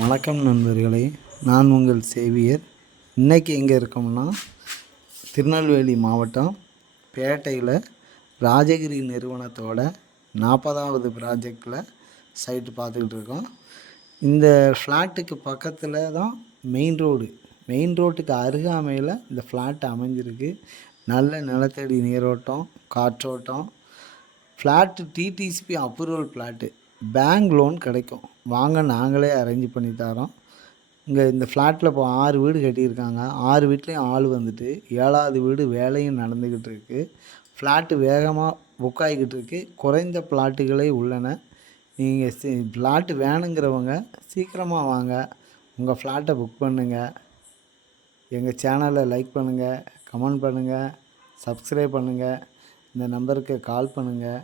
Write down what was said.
வணக்கம் நண்பர்களே, நான் உங்கள் சேவியர். இன்றைக்கி எங்கே இருக்கோம்னா திருநெல்வேலி மாவட்டம் பேட்டையில் ராஜகிரி நிறுவனத்தோட 40வது ப்ராஜெக்டில் சைட்டு பார்த்துக்கிட்டு இருக்கோம். இந்த ஃப்ளாட்டுக்கு பக்கத்தில் தான் மெயின் ரோட்டுக்கு அருகாமையில் இந்த ஃப்ளாட் அமைஞ்சிருக்கு. நல்ல நிலத்தடி நீரோட்டம், காற்றோட்டம். Flat DTCP approval flat, bank loan கிடைக்கும். வாங்க, நாங்களே அரேஞ்ச் பண்ணி தரோம். இங்கே இந்த ஃப்ளாட்டில் இப்போ 6 வீடு கட்டியிருக்காங்க. 6 வீட்லேயும் ஆள் வந்துட்டு 7வது வீடு வேலையும் நடந்துக்கிட்டு இருக்குது. ஃப்ளாட்டு வேகமாக புக் ஆகிக்கிட்டு இருக்குது. குறைந்த ஃப்ளாட்டுகளே உள்ளன. நீங்கள் ஃப்ளாட்டு வேணுங்கிறவங்க சீக்கிரமாக வாங்க, உங்கள் ஃப்ளாட்டை புக் பண்ணுங்கள். எங்கள் சேனலை லைக் பண்ணுங்கள், கமெண்ட் பண்ணுங்கள், சப்ஸ்கிரைப் பண்ணுங்கள். இந்த நம்பருக்கு கால் பண்ணுங்கள்.